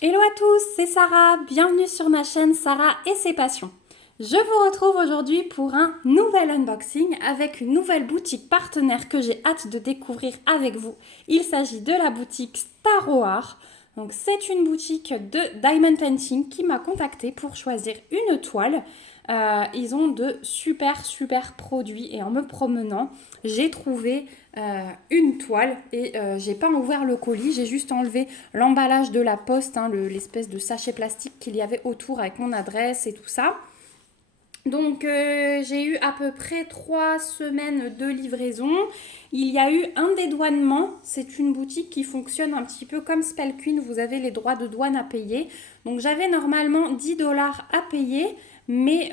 Hello à tous, c'est Sarah, bienvenue sur ma chaîne Sarah et ses passions. Je vous retrouve aujourd'hui pour un nouvel unboxing avec une nouvelle boutique partenaire que j'ai hâte de découvrir avec vous. Il s'agit de la boutique Staroar. Donc c'est une boutique de Diamond Painting qui m'a contactée pour choisir une toile. Ils ont de super produits et en me promenant, j'ai trouvé une toile et j'ai pas ouvert le colis, j'ai juste enlevé l'emballage de la poste, hein, l'espèce de sachet plastique qu'il y avait autour avec mon adresse et tout ça. Donc j'ai eu à peu près 3 semaines de livraison. Il y a eu un dédouanement. C'est une boutique qui fonctionne un petit peu comme Spell Queen. Vous avez les droits de douane à payer. Donc j'avais normalement 10 $ à payer. Mais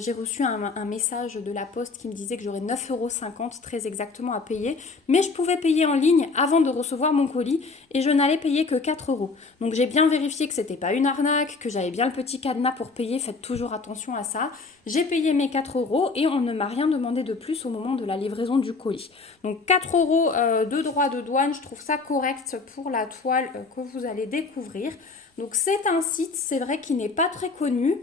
j'ai reçu un message de la poste qui me disait que j'aurais 9,50 € très exactement à payer. Mais je pouvais payer en ligne avant de recevoir mon colis et je n'allais payer que 4 euros. Donc j'ai bien vérifié que c'était pas une arnaque, que j'avais bien le petit cadenas pour payer. Faites toujours attention à ça. J'ai payé mes 4 euros et on ne m'a rien demandé de plus au moment de la livraison du colis. Donc 4 euros de droits de douane, je trouve ça correct pour la toile que vous allez découvrir. Donc c'est un site, c'est vrai, qui n'est pas très connu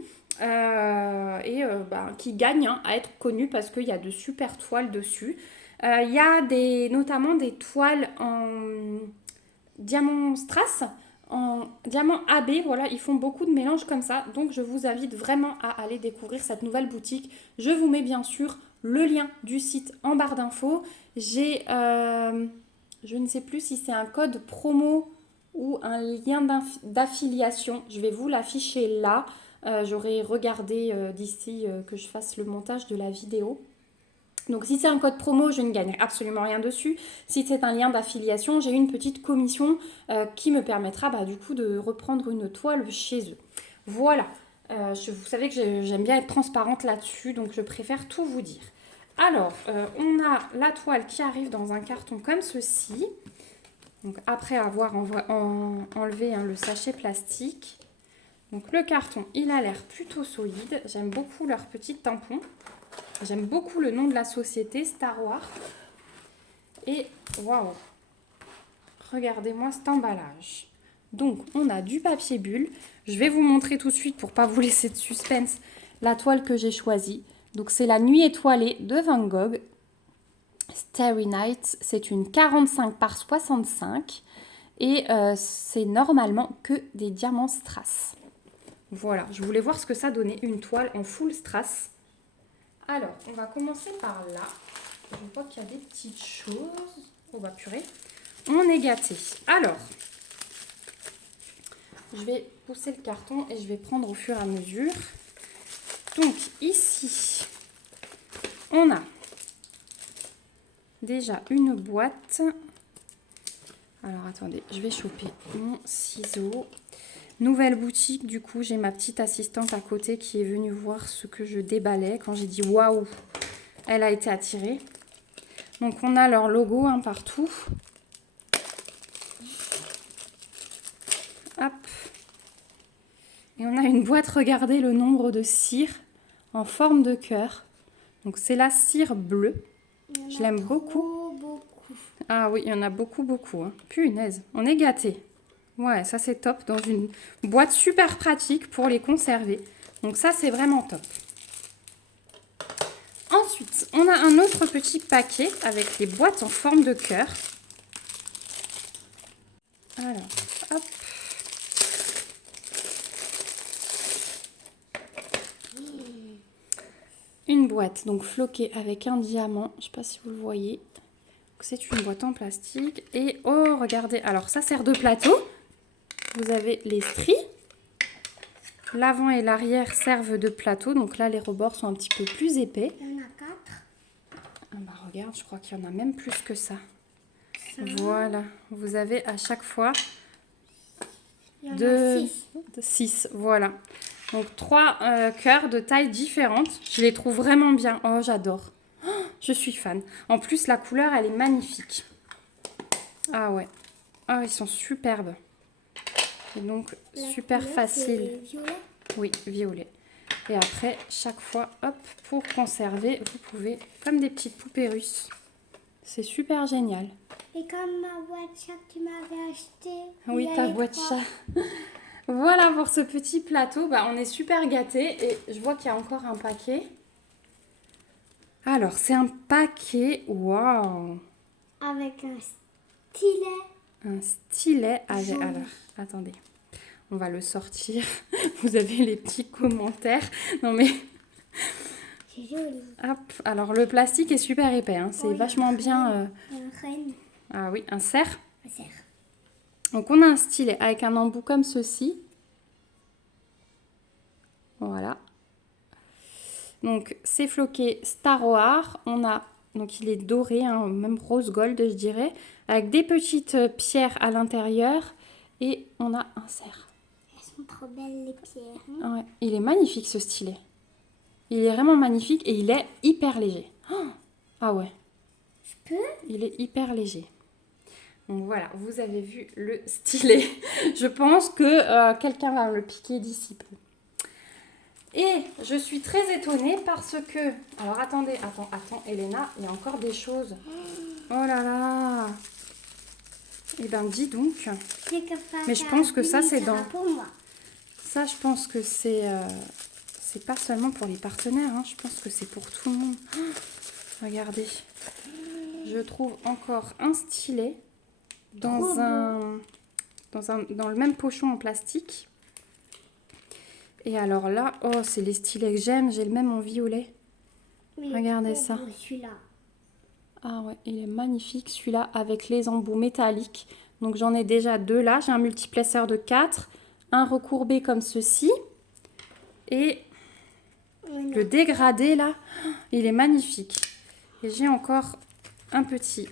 qui gagne à être connu parce qu'il y a de super toiles dessus. Il y a notamment des toiles en diamant strass, en diamant AB, voilà, ils font beaucoup de mélanges comme ça, donc je vous invite vraiment à aller découvrir cette nouvelle boutique. Je vous mets bien sûr le lien du site en barre d'infos. Je ne sais plus si c'est un code promo ou un lien d'affiliation, je vais vous l'afficher là. J'aurai regardé d'ici que je fasse le montage de la vidéo. Donc si c'est un code promo, je ne gagne absolument rien dessus. Si c'est un lien d'affiliation, j'ai une petite commission qui me permettra du coup de reprendre une toile chez eux. Voilà, vous savez que j'aime bien être transparente là-dessus, donc je préfère tout vous dire. Alors, on a la toile qui arrive dans un carton comme ceci. Donc après avoir enlevé le sachet plastique. Donc le carton, il a l'air plutôt solide. J'aime beaucoup leurs petits tampons. J'aime beaucoup le nom de la société, Staroar. Et waouh, regardez-moi cet emballage. Donc, on a du papier bulle. Je vais vous montrer tout de suite, pour ne pas vous laisser de suspense, la toile que j'ai choisie. Donc, c'est la Nuit étoilée de Van Gogh. Starry Night, c'est une 45 par 65. Et c'est normalement que des diamants strass. Voilà, je voulais voir ce que ça donnait, une toile en full strass. Alors, on va commencer par là. Je vois qu'il y a des petites choses. Oh bah purée. On est gâté. Alors, je vais pousser le carton et je vais prendre au fur et à mesure. Donc ici, on a déjà une boîte. Alors attendez, je vais choper mon ciseau. Nouvelle boutique, du coup, j'ai ma petite assistante à côté qui est venue voir ce que je déballais. Quand j'ai dit waouh, elle a été attirée. Donc on a leur logo partout. Hop. Et on a une boîte, regardez le nombre de cires en forme de cœur. Donc c'est la cire bleue. Je l'aime beaucoup. Ah oui, il y en a beaucoup. Hein. Punaise, on est gâtés. Ouais, ça c'est top. Dans une boîte super pratique pour les conserver. Donc ça c'est vraiment top. Ensuite, on a un autre petit paquet avec les boîtes en forme de cœur. Alors, hop. Une boîte donc floquée avec un diamant. Je ne sais pas si vous le voyez. C'est une boîte en plastique. Et oh, regardez. Alors, ça sert de plateau. Vous avez les stries. L'avant et l'arrière servent de plateau. Donc là, les rebords sont un petit peu plus épais. Il y en a 4. Ah bah regarde, je crois qu'il y en a même plus que ça. Voilà. Vous avez à chaque fois de 6. Voilà. Donc 3 cœurs de taille différente. Je les trouve vraiment bien. Oh, j'adore. Oh, je suis fan. En plus, la couleur, elle est magnifique. Ah ouais. Ah, ils sont superbes. Et donc, super facile. Violet. Oui, violet. Et après, chaque fois, hop, pour conserver, vous pouvez, comme des petites poupées russes, C'est super génial. Et comme ma boîte de chat que tu m'avais acheté. Oui, ta boîte chat. Voilà pour ce petit plateau. Bah, on est super gâtés et je vois qu'il y a encore un paquet. Alors, c'est un paquet. Waouh! Avec un stylet. Un stylet avec. Joli. Alors, attendez. On va le sortir. Vous avez les petits commentaires. Non mais. C'est joli. Hop. Alors, le plastique est super épais. Hein. C'est Oh, il y a vachement un bien. renne. Il y a un renne. Ah oui, un cerf. Un cerf. Donc, on a un stylet avec un embout comme ceci. Voilà. Donc, c'est floqué Star Wars. On a, donc il est doré, hein, même rose gold, je dirais, avec des petites pierres à l'intérieur. Et on a un cerf. Elles sont trop belles les pierres. Hein. Ouais, il est magnifique ce stylet. Il est vraiment magnifique et il est hyper léger. Oh, ah ouais, Je peux? il est hyper léger. Donc voilà, vous avez vu le stylet. Je pense que quelqu'un va me le piquer d'ici peu. Et je suis très étonnée parce que... Alors attendez, attends, Elena, il y a encore des choses. Oh là là. Eh ben dis donc. Mais je pense que ça c'est dans... Pour moi. Ça je pense que c'est pas seulement pour les partenaires, hein. Je pense que c'est pour tout le monde. Oh, regardez. Je trouve encore un stylet dans le même pochon en plastique. Et alors là, oh, c'est les stylets que j'aime. J'ai le même en violet. Regardez ça. Celui-là. Ah ouais, il est magnifique celui-là avec les embouts métalliques. Donc j'en ai déjà deux là. J'ai un multiplesseur de 4, un recourbé comme ceci. Et le dégradé là, il est magnifique. Et j'ai encore un petit.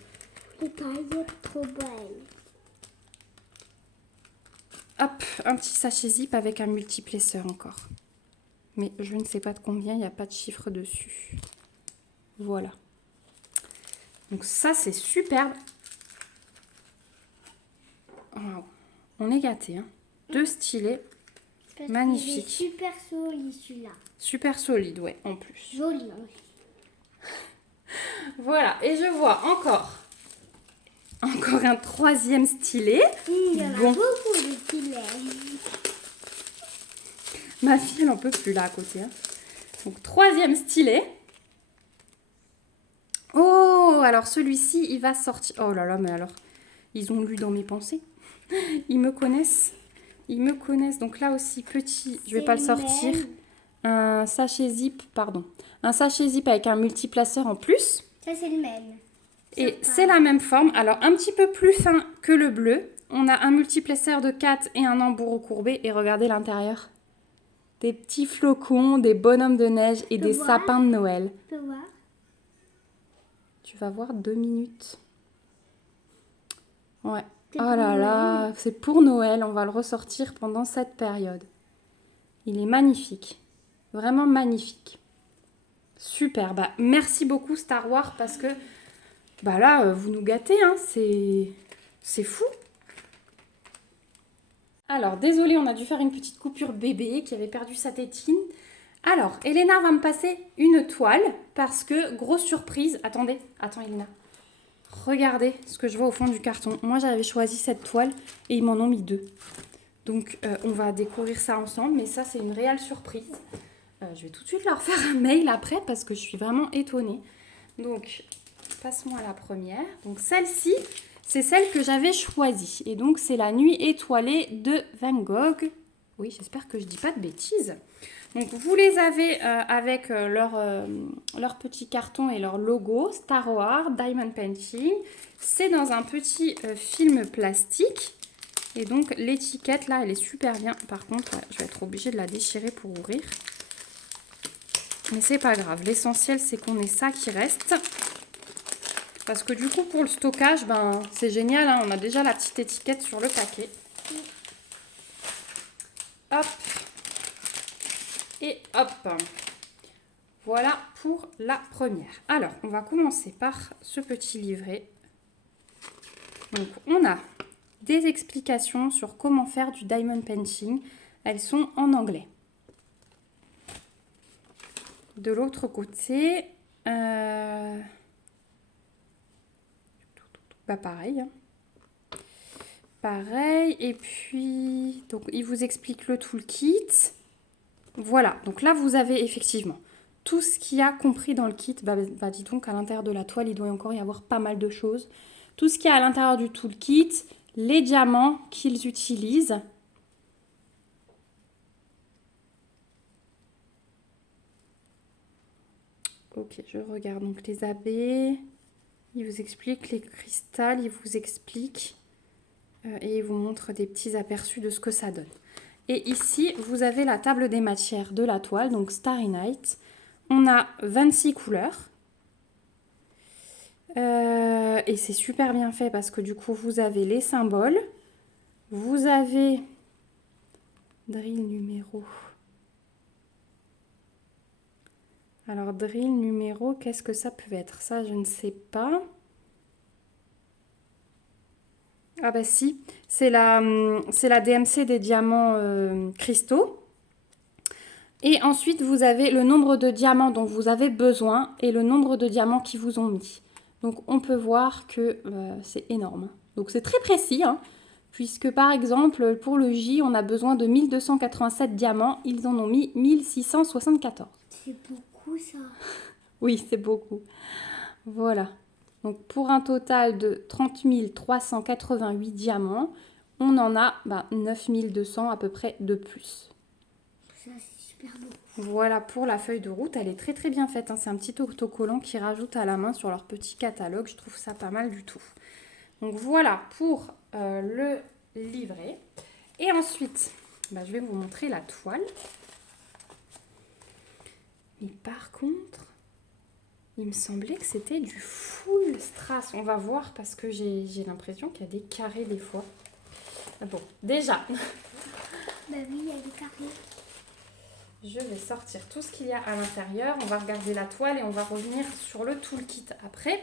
Les paillettes trop belles. Hop, un petit sachet zip avec un multiplesseur encore. Mais je ne sais pas de combien, il n'y a pas de chiffre dessus. Voilà. Donc ça, c'est superbe. Wow. On est gâtés. Hein. Deux stylets. Magnifique. Super solide celui-là. Super solide, ouais, en plus. Joli aussi. Voilà, et je vois encore un troisième stylet. Il y en a beaucoup de stylets. Ma fille, elle n'en peut plus là à côté. Hein. Donc, troisième stylet. Oh, alors celui-ci, il va sortir. Oh là là, mais alors, ils ont lu dans mes pensées. Ils me connaissent. Ils me connaissent. Donc là aussi, petit, je vais pas le sortir. Un sachet zip, pardon. Un sachet zip avec un multiplaceur en plus. Ça, c'est le même. Et c'est la même forme. Alors, un petit peu plus fin que le bleu. On a un multiplesseur de 4 et un embout recourbé. Et regardez l'intérieur. Des petits flocons, des bonhommes de neige et des sapins de Noël. Tu peux voir? Tu vas voir 2 minutes. Ouais. Oh là là, c'est pour Noël. On va le ressortir pendant cette période. Il est magnifique. Vraiment magnifique. Super. Bah, merci beaucoup Star Wars parce que bah là, vous nous gâtez. Hein. C'est fou. Alors, désolée, on a dû faire une petite coupure bébé qui avait perdu sa tétine. Alors, Elena va me passer une toile parce que, grosse surprise, attends Elena. Regardez ce que je vois au fond du carton. Moi, j'avais choisi cette toile et ils m'en ont mis 2. Donc, on va découvrir ça ensemble, mais ça, c'est une réelle surprise. Je vais tout de suite leur faire un mail après parce que je suis vraiment étonnée. Donc, passe-moi la première. Donc, celle-ci, c'est celle que j'avais choisie. Et donc, c'est la nuit étoilée de Van Gogh. Oui, j'espère que je ne dis pas de bêtises. Donc, vous les avez avec leur petit carton et leur logo, Star Wars, Diamond Painting. C'est dans un petit film plastique. Et donc, l'étiquette, là, elle est super bien. Par contre, je vais être obligée de la déchirer pour ouvrir. Mais c'est pas grave. L'essentiel, c'est qu'on ait ça qui reste. Parce que du coup, pour le stockage, ben, c'est génial. Hein, on a déjà la petite étiquette sur le paquet. Hop. Et hop. Voilà pour la première. Alors, on va commencer par ce petit livret. Donc, on a des explications sur comment faire du diamond painting. Elles sont en anglais. De l'autre côté, Bah pareil. Hein. Pareil. Et puis, donc il vous explique le toolkit. Voilà. Donc là, vous avez effectivement tout ce qu'il y a compris dans le kit. Bah dis donc, à l'intérieur de la toile, il doit encore y avoir pas mal de choses. Tout ce qu'il y a à l'intérieur du toolkit, les diamants qu'ils utilisent. Ok, je regarde donc les abeilles. Il vous explique les cristals, il vous explique et il vous montre des petits aperçus de ce que ça donne. Et ici, vous avez la table des matières de la toile, donc Starry Night. On a 26 couleurs. Et c'est super bien fait parce que du coup, vous avez les symboles. Vous avez drill numéro. Alors, drill numéro, qu'est-ce que ça peut être? Ça, je ne sais pas. Ah bah si, c'est la DMC des diamants cristaux. Et ensuite, vous avez le nombre de diamants dont vous avez besoin et le nombre de diamants qui vous ont mis. Donc, on peut voir que c'est énorme. Donc, c'est très précis, hein, puisque par exemple, pour le J, on a besoin de 1287 diamants. Ils en ont mis 1674. C'est beaucoup ça. Oui, c'est beaucoup. Voilà. Donc, pour un total de 30 388 diamants, on en a 9200 à peu près de plus. Ça, c'est super beau. Voilà pour la feuille de route. Elle est très très bien faite. Hein. C'est un petit autocollant qu'ils rajoutent à la main sur leur petit catalogue. Je trouve ça pas mal du tout. Donc, voilà pour le livret. Et ensuite, je vais vous montrer la toile. Mais par contre... il me semblait que c'était du full strass. On va voir parce que j'ai l'impression qu'il y a des carrés des fois. Ah bon, déjà. Bah oui, il y a des carrés. Je vais sortir tout ce qu'il y a à l'intérieur. On va regarder la toile et on va revenir sur le toolkit après.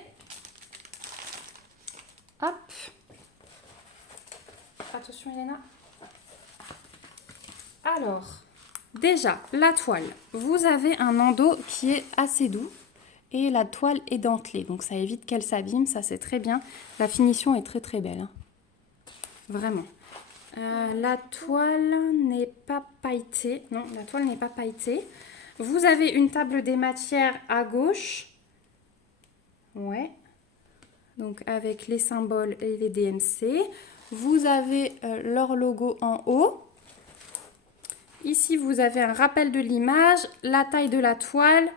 Hop. Attention, Elena. Alors, déjà, la toile. Vous avez un endos qui est assez doux. Et la toile est dentelée, donc ça évite qu'elle s'abîme, ça c'est très bien. La finition est très très belle, hein. Vraiment. La toile n'est pas pailletée, non, la toile n'est pas pailletée. Vous avez une table des matières à gauche, ouais, donc avec les symboles et les DMC. Vous avez leur logo en haut. Ici, vous avez un rappel de l'image, la taille de la toile.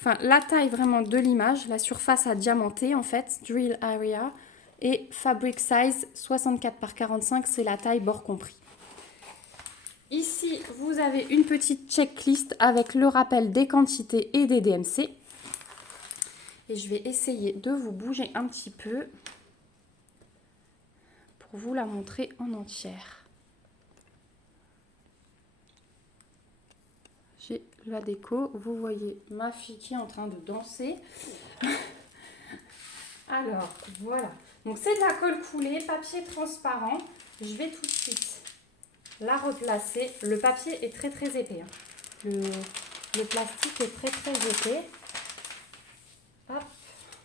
Enfin, la taille vraiment de l'image, la surface à diamanter en fait, drill area, et fabric size 64 par 45, c'est la taille bord compris. Ici, vous avez une petite checklist avec le rappel des quantités et des DMC. Et je vais essayer de vous bouger un petit peu pour vous la montrer en entière. J'ai la déco, vous voyez ma fille qui est en train de danser. Alors, voilà. Donc, c'est de la colle coulée, papier transparent. Je vais tout de suite la replacer. Le papier est très, très épais. Hein. Le plastique est très, très épais. Hop,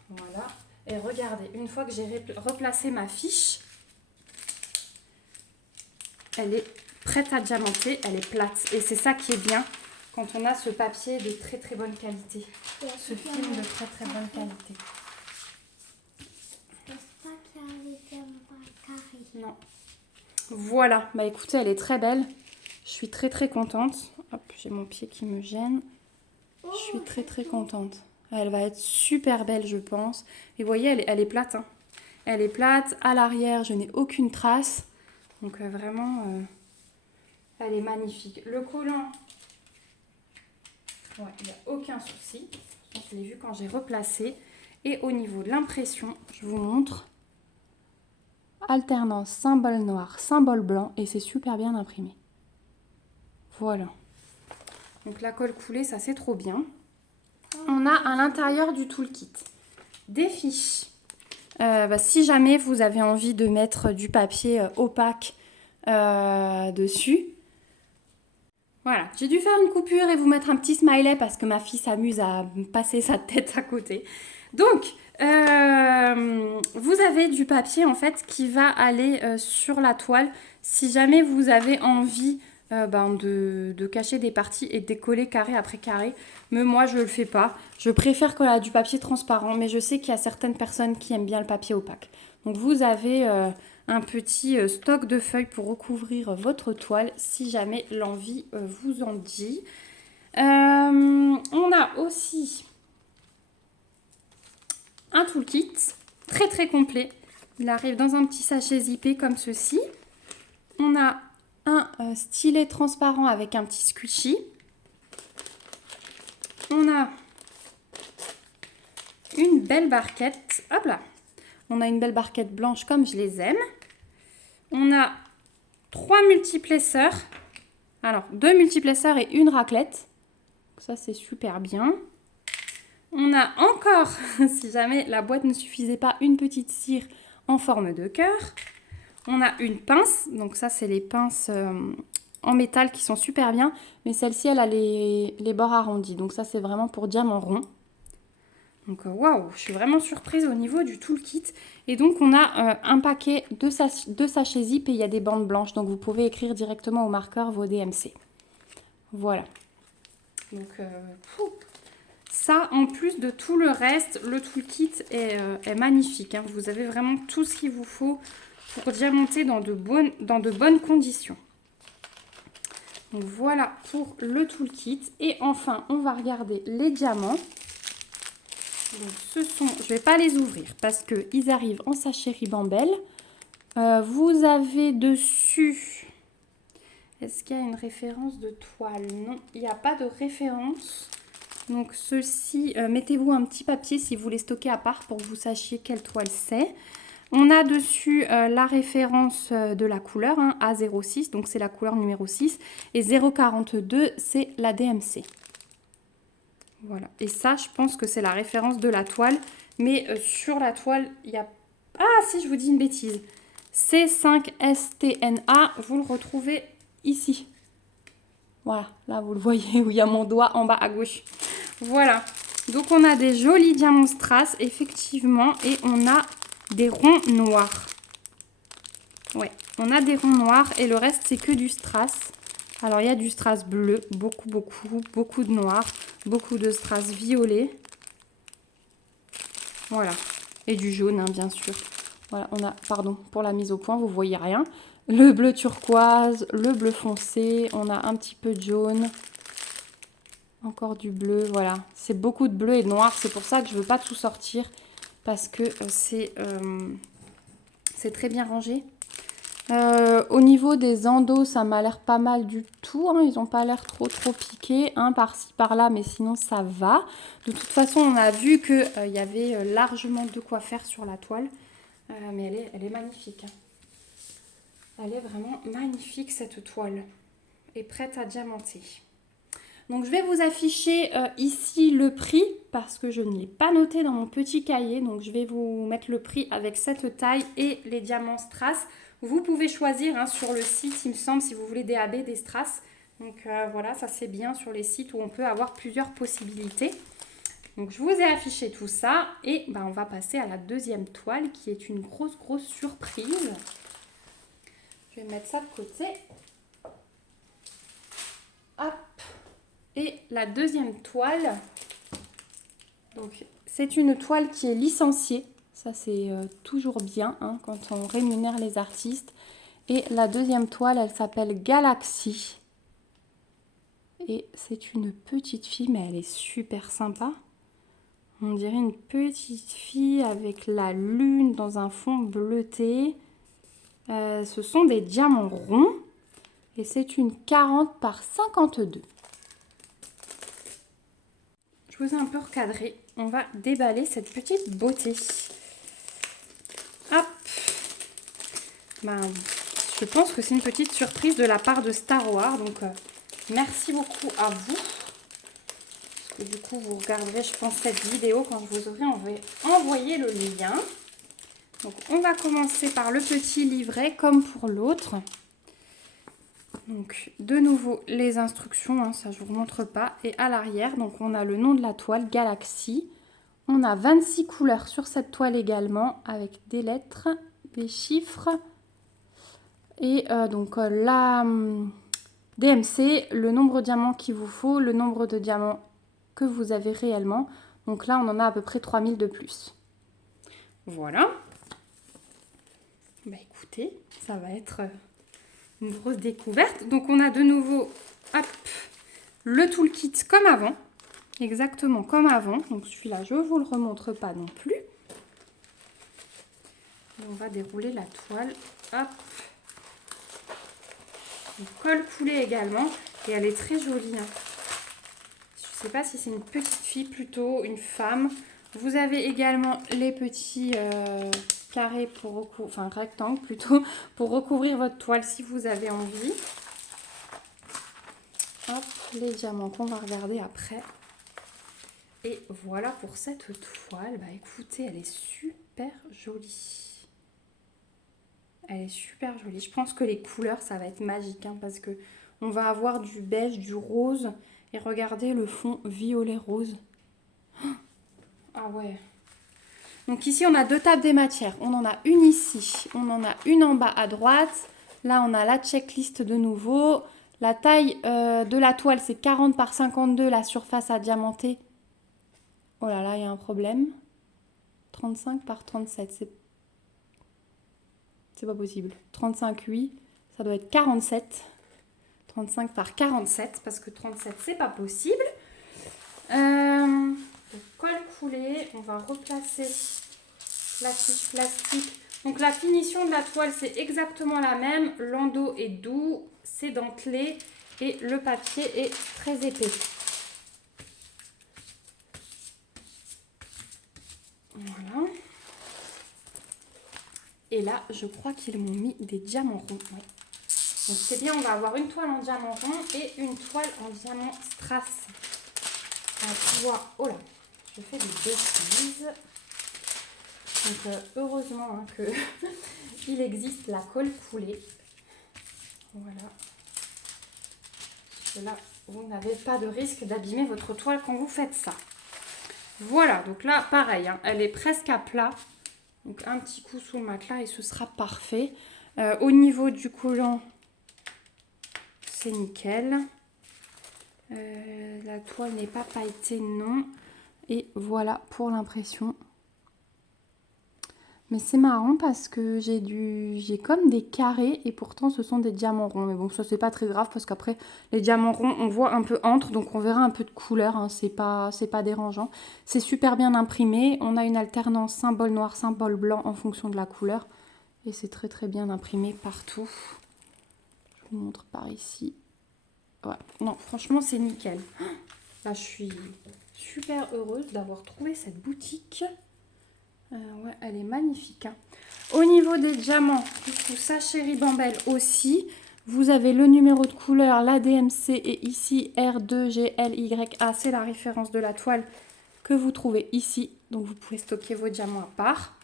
voilà. Et regardez, une fois que j'ai replacé ma fiche, elle est prête à diamanter, elle est plate. Et c'est ça qui est bien. Quand on a ce papier de très très bonne qualité, ce film de très très bonne qualité. Je pense pas qu'il y a des carrés. Non. Voilà, écoutez, elle est très belle. Je suis très très contente. Hop, j'ai mon pied qui me gêne. Je suis très très contente. Elle va être super belle, je pense. Et vous voyez, elle est plate. Hein. Elle est plate. À l'arrière, je n'ai aucune trace. Donc vraiment, elle est magnifique. Le collant... ouais, il n'y a aucun souci. Je l'ai vu quand j'ai replacé. Et au niveau de l'impression, je vous montre. Alternance symbole noir, symbole blanc. Et c'est super bien imprimé. Voilà. Donc la colle coulée, ça c'est trop bien. On a à l'intérieur du toolkit des fiches. Si jamais vous avez envie de mettre du papier opaque dessus. Voilà, j'ai dû faire une coupure et vous mettre un petit smiley parce que ma fille s'amuse à passer sa tête à côté. Donc, vous avez du papier en fait qui va aller sur la toile si jamais vous avez envie de cacher des parties et de décoller carré après carré. Mais moi, je le fais pas. Je préfère qu'on ait du papier transparent, mais je sais qu'il y a certaines personnes qui aiment bien le papier opaque. Donc, vous avez un petit stock de feuilles pour recouvrir votre toile si jamais l'envie vous en dit. On a aussi un toolkit très très complet. Il arrive dans un petit sachet zippé comme ceci. On a un stylet transparent avec un petit squishy. On a une belle barquette. Hop là. On a une belle barquette blanche comme je les aime. On a 3 multiplesseurs. Alors, 2 multiplesseurs et une raclette. Ça, c'est super bien. On a encore, si jamais la boîte ne suffisait pas, une petite cire en forme de cœur. On a une pince. Donc ça, c'est les pinces en métal qui sont super bien. Mais celle-ci, elle a les bords arrondis. Donc ça, c'est vraiment pour diamant rond. Donc waouh, je suis vraiment surprise au niveau du toolkit. Et donc, on a un paquet de sachets zip et il y a des bandes blanches. Donc, vous pouvez écrire directement au marqueur vos DMC. Voilà. Donc, ça, en plus de tout le reste, le toolkit est magnifique. Hein. Vous avez vraiment tout ce qu'il vous faut pour diamanter dans de bonnes conditions. Donc, voilà pour le toolkit. Et enfin, on va regarder les diamants. Donc, je ne vais pas les ouvrir parce qu'ils arrivent en sachet ribambelle. Vous avez dessus... Est-ce qu'il y a une référence de toile? Non, il n'y a pas de référence. Donc ceci, mettez-vous un petit papier si vous les stockez à part pour que vous sachiez quelle toile c'est. On a dessus la référence de la couleur, hein, A06, donc c'est la couleur numéro 6. Et 042, c'est la DMC. Voilà. Et ça, je pense que c'est la référence de la toile. Mais sur la toile, il y a... Ah si, je vous dis une bêtise. C5STNA, vous le retrouvez ici. Voilà, là vous le voyez où il y a mon doigt en bas à gauche. Voilà, donc on a des jolis diamants strass, effectivement, et on a des ronds noirs. Ouais, on a des ronds noirs et le reste c'est que du strass. Alors il y a du strass bleu, beaucoup de noir, beaucoup de strass violet. Voilà, et du jaune, hein, bien sûr. Voilà, on a, pardon, pour la mise au point, vous voyez rien. Le bleu turquoise, le bleu foncé, on a un petit peu de jaune. Encore du bleu, voilà. C'est beaucoup de bleu et de noir, c'est pour ça que je ne veux pas tout sortir. Parce que c'est très bien rangé. Au niveau des endos, ça m'a l'air pas mal du tout. Hein. Ils n'ont pas l'air trop piqués. Un par-ci, par-là, mais sinon ça va. De toute façon, on a vu qu'il y avait largement de quoi faire sur la toile. Mais elle est magnifique. Hein. Elle est vraiment magnifique cette toile. Et prête à diamanter. Donc je vais vous afficher ici le prix parce que je ne l'ai pas noté dans mon petit cahier. Donc je vais vous mettre le prix avec cette taille et les diamants strass. Vous pouvez choisir hein, sur le site, il me semble, si vous voulez des AB, des strass. Donc voilà, ça c'est bien sur les sites où on peut avoir plusieurs possibilités. Donc je vous ai affiché tout ça et on va passer à la deuxième toile qui est une grosse surprise. Je vais mettre ça de côté. Hop. Et la deuxième toile, donc c'est une toile qui est licenciée. Ça c'est toujours bien hein, quand on rémunère les artistes. Et la deuxième toile, elle s'appelle Galaxy. Et c'est une petite fille, mais elle est super sympa. On dirait une petite fille avec la lune dans un fond bleuté. Ce sont des diamants ronds. Et c'est une 40 par 52. Je vous ai un peu recadré. On va déballer cette petite beauté. Hop. Je pense que c'est une petite surprise de la part de Star Wars. Donc, merci beaucoup à vous. Parce que du coup, vous regarderez, je pense, cette vidéo quand je vous aurai envoyé le lien. Donc, on va commencer par le petit livret comme pour l'autre. Donc, de nouveau, les instructions, hein, ça je ne vous montre pas. Et à l'arrière, donc on a le nom de la toile, Galaxy. On a 26 couleurs sur cette toile également, avec des lettres, des chiffres. Et donc la DMC, le nombre de diamants qu'il vous faut, le nombre de diamants que vous avez réellement. Donc là, on en a à peu près 3000 de plus. Voilà. Bah écoutez, ça va être une grosse découverte. Donc on a de nouveau hop, le toolkit comme avant. Exactement comme avant. Donc celui-là, je ne vous le remontre pas non plus. Et on va dérouler la toile. Hop. Une colle coulée également. Et elle est très jolie. Hein. Je ne sais pas si c'est une petite fille, plutôt une femme. Vous avez également les petits carrés pour recouvrir, enfin rectangles plutôt, pour recouvrir votre toile si vous avez envie. Hop, les diamants qu'on va regarder après. Et voilà pour cette toile. Bah écoutez, elle est super jolie. Elle est super jolie. Je pense que les couleurs, ça va être magique hein, parce que on va avoir du beige, du rose. Et regardez le fond violet rose. Ah ouais. Donc ici, on a 2 tables des matières. On en a une ici. On en a une en bas à droite. Là, on a la checklist de nouveau. La taille de la toile, c'est 40 par 52. La surface à diamanter. Oh là là, il y a un problème. 35 par 37. C'est pas possible. 35, oui. Ça doit être 47. 35 par 47. Parce que 37, c'est pas possible. Colle coulée, on va replacer la fiche plastique. Donc la finition de la toile, c'est exactement la même. L'endos est doux, c'est dentelé et le papier est très épais. Voilà. Et là, je crois qu'ils m'ont mis des diamants ronds. Ouais. Donc c'est bien, on va avoir une toile en diamant rond et une toile en diamant strass. On va pouvoir... Oh là, je fais des bêtises. Donc heureusement hein, que il existe la colle coulée. Voilà. Parce que là, vous n'avez pas de risque d'abîmer votre toile quand vous faites ça. Voilà, donc là, pareil, hein, elle est presque à plat. Donc un petit coup sous le matelas et ce sera parfait. Au niveau du collant, c'est nickel. La toile n'est pas pailletée, non. Et voilà pour l'impression. Mais c'est marrant parce que j'ai comme des carrés et pourtant ce sont des diamants ronds. Mais bon, ça c'est pas très grave parce qu'après les diamants ronds, on voit un peu entre, donc on verra un peu de couleur, hein, c'est pas dérangeant. C'est super bien imprimé, on a une alternance symbole noir, symbole blanc en fonction de la couleur. Et c'est très très bien imprimé partout. Je vous montre par ici. Ouais. Non, franchement c'est nickel. Là je suis super heureuse d'avoir trouvé cette boutique. Ouais, elle est magnifique. Hein. Au niveau des diamants, du coup, sachet Ribambelle aussi. Vous avez le numéro de couleur, la DMC et ici R2GLYA. C'est la référence de la toile que vous trouvez ici. Donc vous pouvez stocker vos diamants à part.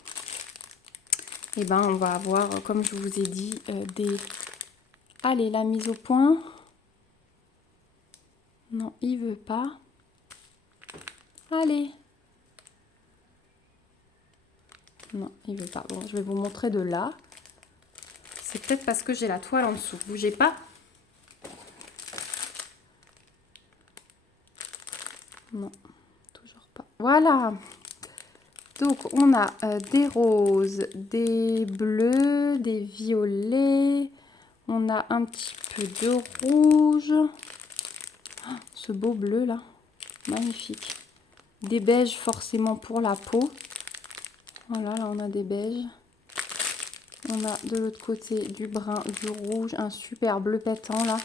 Et ben on va avoir, comme je vous ai dit, des... Allez, la mise au point. Non, il veut pas. Allez. Non, il veut pas. Bon, je vais vous montrer de là. C'est peut-être parce que j'ai la toile en dessous. Bougez pas. Non, toujours pas. Voilà. Donc, on a des roses, des bleus, des violets. On a un petit peu de rouge. Oh, ce beau bleu là. Magnifique. Des beiges forcément pour la peau. Voilà, là on a des beiges. On a de l'autre côté du brun, du rouge, un super bleu pétant là.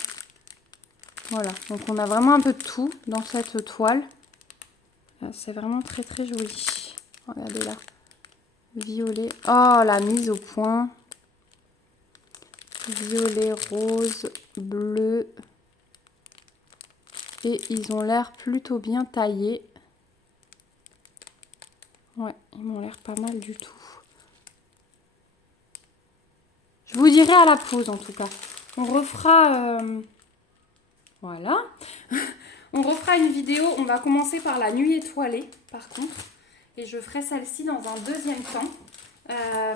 Voilà, donc on a vraiment un peu de tout dans cette toile. C'est vraiment très très joli. Regardez là. Violet. Oh, la mise au point. Violet, rose, bleu. Et ils ont l'air plutôt bien taillés. Ouais, ils m'ont l'air pas mal du tout. Je vous dirai à la pause en tout cas. On refera... Voilà. On refera une vidéo. On va commencer par la nuit étoilée par contre. Et je ferai celle-ci dans un deuxième temps.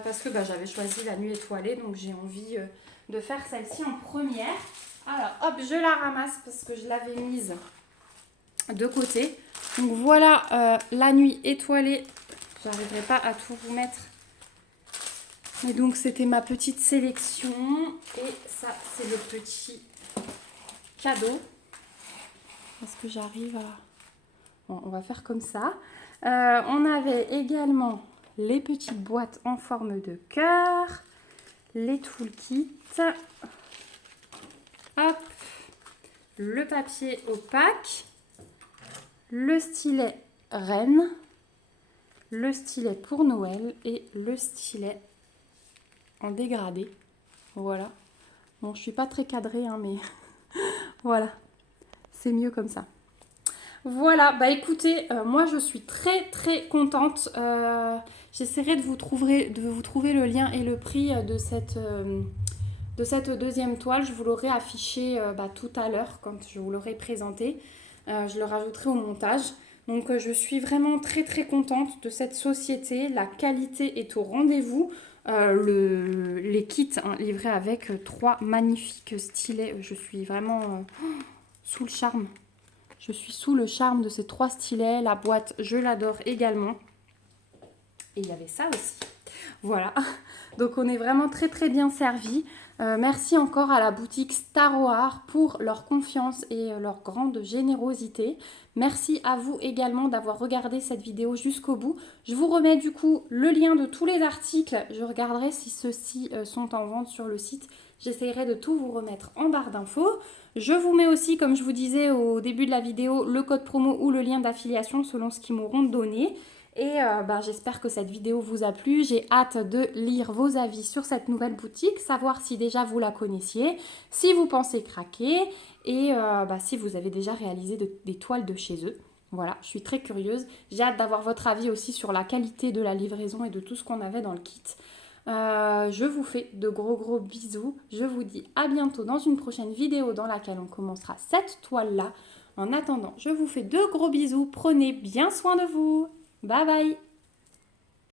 Parce que j'avais choisi la nuit étoilée. Donc j'ai envie de faire celle-ci en première. Alors hop, je la ramasse parce que je l'avais mise de côté. Donc voilà la nuit étoilée. J'arriverai pas à tout vous mettre. Mais donc c'était ma petite sélection. Et ça c'est le petit cadeau. Est-ce que j'arrive à... Bon, on va faire comme ça. On avait également les petites boîtes en forme de cœur. Les toolkits. Hop. Le papier opaque. Le stylet reine. Le stylet pour Noël. Et le stylet en dégradé. Voilà. Bon, je suis pas très cadrée, hein, mais voilà. C'est mieux comme ça. Voilà, écoutez, moi je suis très très contente. J'essaierai de vous trouver le lien et le prix de cette deuxième toile. Je vous l'aurai affiché tout à l'heure quand je vous l'aurai présenté. Je le rajouterai au montage. Donc je suis vraiment très très contente de cette société. La qualité est au rendez-vous. Les kits livrés avec 3 magnifiques stylets. Je suis vraiment sous le charme. Je suis sous le charme de ces 3 stylets. La boîte, je l'adore également. Et il y avait ça aussi. Voilà. Donc on est vraiment très très bien servi. Merci encore à la boutique Star Wars pour leur confiance et leur grande générosité. Merci à vous également d'avoir regardé cette vidéo jusqu'au bout. Je vous remets du coup le lien de tous les articles. Je regarderai si ceux-ci sont en vente sur le site. J'essaierai de tout vous remettre en barre d'infos. Je vous mets aussi, comme je vous disais au début de la vidéo, le code promo ou le lien d'affiliation selon ce qu'ils m'auront donné. Et j'espère que cette vidéo vous a plu. J'ai hâte de lire vos avis sur cette nouvelle boutique, savoir si déjà vous la connaissiez, si vous pensez craquer et si vous avez déjà réalisé des toiles de chez eux. Voilà, je suis très curieuse. J'ai hâte d'avoir votre avis aussi sur la qualité de la livraison et de tout ce qu'on avait dans le kit. Je vous fais de gros bisous. Je vous dis à bientôt dans une prochaine vidéo dans laquelle on commencera cette toile-là. En attendant, je vous fais de gros bisous. Prenez bien soin de vous. Bye bye.